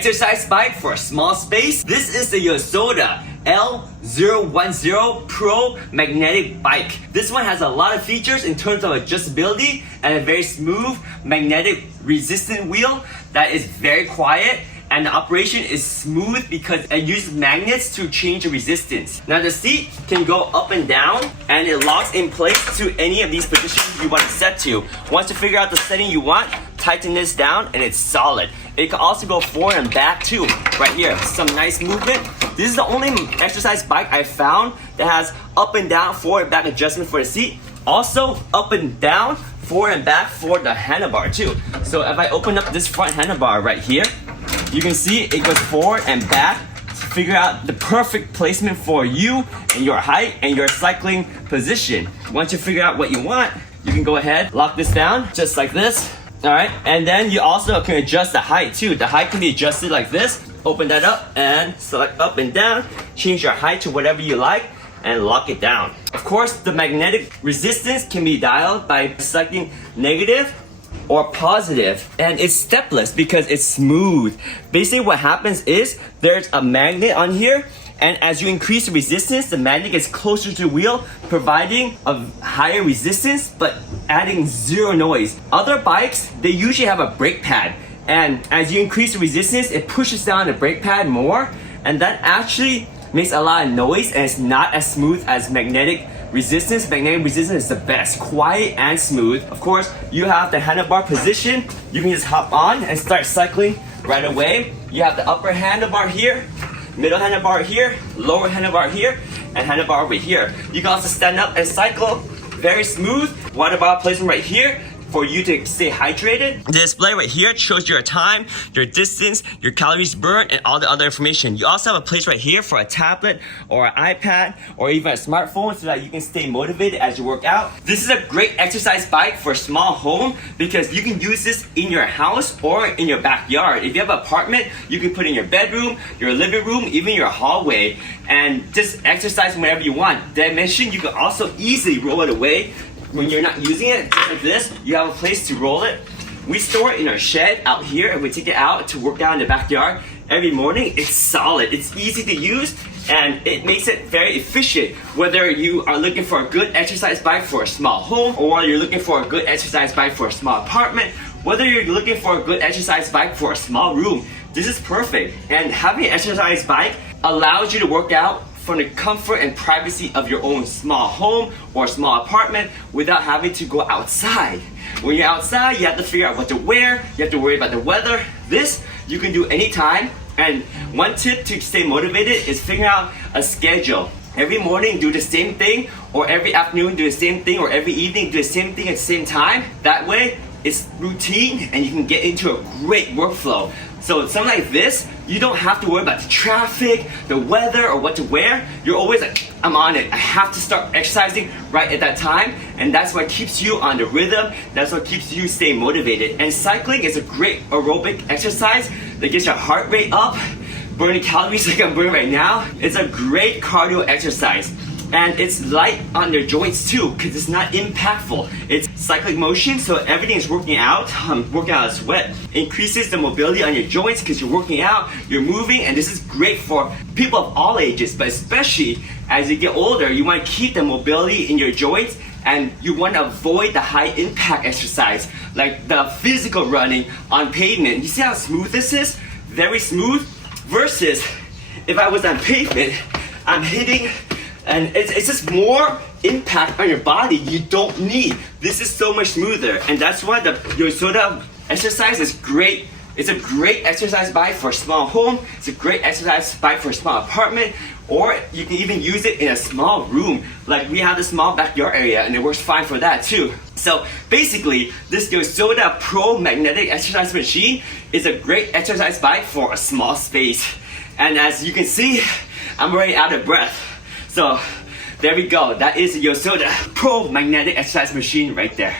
exercise bike for a small space. This is the Yosuda L010 Pro magnetic bike. This one has a lot of features in terms of adjustability and a very smooth magnetic resistant wheel that is very quiet, and the operation is smooth because it uses magnets to change the resistance. Now the seat can go up and down, and it locks in place to any of these positions you want to set to. Once you figure out the setting you want, tighten this down and it's solid. It can also go forward and back too, right here. Some nice movement. This is the only exercise bike I found that has up and down, forward and back adjustment for the seat. Also up and down, forward and back for the handlebar too. So if I open up this front handlebar right here, you can see it goes forward and back to figure out the perfect placement for you and your height and your cycling position. Once you figure out what you want, you can go ahead, lock this down just like this. All right, and then you also can adjust the height too. The height can be adjusted like this. Open that up and select up and down. Change your height to whatever you like and lock it down. Of course, the magnetic resistance can be dialed by selecting negative or positive, and it's stepless because it's smooth. Basically what happens is there's a magnet on here, and as you increase the resistance, the magnet gets closer to the wheel, providing a higher resistance but adding zero noise. Other bikes, they usually have a brake pad, and as you increase the resistance, it pushes down the brake pad more, and that actually makes a lot of noise, and it's not as smooth as magnetic resistance. Magnetic resistance is the best, quiet and smooth. Of course, you have the handlebar position. You can just hop on and start cycling right away. You have the upper handlebar here, middle handlebar here, lower handlebar here, and handlebar over here. You can also stand up and cycle, very smooth. Water bottle placement right here for you to stay hydrated. The display right here shows your time, your distance, your calories burned, and all the other information. You also have a place right here for a tablet or an iPad or even a smartphone so that you can stay motivated as you work out. This is a great exercise bike for a small home because you can use this in your house or in your backyard. If you have an apartment, you can put it in your bedroom, your living room, even your hallway, and just exercise whenever you want. Did I mention you can also easily roll it away when you're not using it? Just like this, you have a place to roll it. We store it in our shed out here, and we take it out to work out in the backyard every morning. It's solid, it's easy to use, and it makes it very efficient. Whether you are looking for a good exercise bike for a small home, or you're looking for a good exercise bike for a small apartment, whether you're looking for a good exercise bike for a small room, this is perfect. And having an exercise bike allows you to work out from the comfort and privacy of your own small home or small apartment without having to go outside. When you're outside, you have to figure out what to wear, you have to worry about the weather. This you can do anytime. And one tip to stay motivated is figuring out a schedule. Every morning do the same thing, or every afternoon do the same thing, or every evening do the same thing at the same time. That way it's routine and you can get into a great workflow. So something like this, you don't have to worry about the traffic, the weather, or what to wear. You're always like, I'm on it. I have to start exercising right at that time. And that's what keeps you on the rhythm. That's what keeps you staying motivated. And cycling is a great aerobic exercise that gets your heart rate up, burning calories like I'm burning right now. It's a great cardio exercise. And it's light on your joints too, because it's not impactful. It's cyclic motion, so everything is working out. Working out is sweat. Increases the mobility on your joints because you're working out, you're moving, and this is great for people of all ages, but especially as you get older, you want to keep the mobility in your joints, and you want to avoid the high impact exercise, like the physical running on pavement. You see how smooth this is? Very smooth, versus if I was on pavement, I'm hitting, and it's just more impact on your body you don't need. This is so much smoother, and that's why the Yosuda exercise is great. It's a great exercise bike for a small home. It's a great exercise bike for a small apartment, or you can even use it in a small room. Like we have a small backyard area, and it works fine for that too. So basically, this Yosuda Pro magnetic exercise machine is a great exercise bike for a small space. And as you can see, I'm already out of breath. So there we go. That is the Yosuda Pro magnetic exercise machine right there.